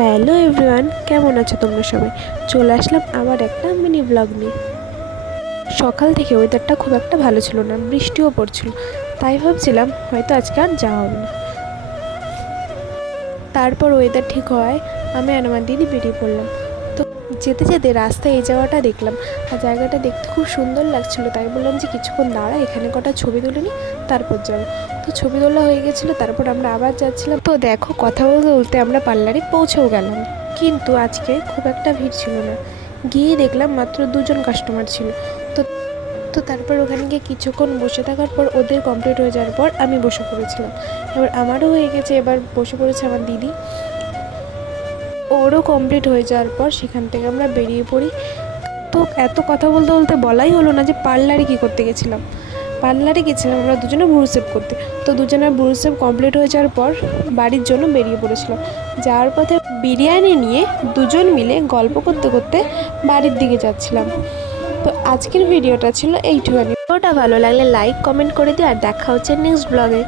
Hello everyone, কেমন আছো তোমরা সবাই? চলে আসলাম আবার একটা মিনি ব্লগ নিয়ে। সকাল থেকে ওয়েদারটা খুব একটা ভালো ছিল না, বৃষ্টিও পড়ছিল, তাই ভাবছিলাম হয়তো আজকে আর যাওয়া হবে না। তারপর ওয়েদার ঠিক হওয়ায় আমি আর আমার দিদি বেরিয়ে পড়লাম। তো যেতে যেতে রাস্তায় এই জায়গাটা দেখলাম, আর জায়গাটা দেখতে খুব সুন্দর লাগছিল, তাই বললাম যে কিছুক্ষণ দাঁড়া, এখানে কটা ছবি তুলে নিই, তারপর যাবো। তো ছবি তোলা হয়ে গেছিলো, তারপর আমরা আবার যাচ্ছিলাম। তো দেখো, কথা বলতে বলতে আমরা পার্লারে পৌঁছেও গেলাম, কিন্তু আজকে খুব একটা ভিড় ছিল না। গিয়ে দেখলাম মাত্র 2জন কাস্টমার ছিল। তো তো তারপর ওখানে গিয়ে কিছুক্ষণ বসে থাকার পর ওদের কমপ্লিট হয়ে যাওয়ার পর আমি বসে পড়েছিলাম। এবার আমারও হয়ে গেছে, এবার বসে পড়েছে আমার দিদি, ওরও কমপ্লিট হয়ে যাওয়ার পর সেখান থেকে আমরা বেরিয়ে পড়ি। তো এত কথা বলতে বলতে বলাই হলো না যে পার্লারে কী করতে গেছিলাম। পার্লারে গেছিলাম আমরা দুজনে ভ্রু শেভ করতে। তো দুজনের ভ্রু শেভ কমপ্লিট হয়ে যাওয়ার পর বাড়ির জন্য বেরিয়ে পড়েছিলাম। যাওয়ার পথে বিরিয়ানি নিয়ে দুজন মিলে গল্প করতে করতে বাড়ির দিকে যাচ্ছিলাম। তো আজকের ভিডিওটা ছিল এইটুখানি। ভিডিওটা ভালো লাগলে লাইক কমেন্ট করে দিও, আর দেখা হচ্ছে নেক্সট ব্লগে।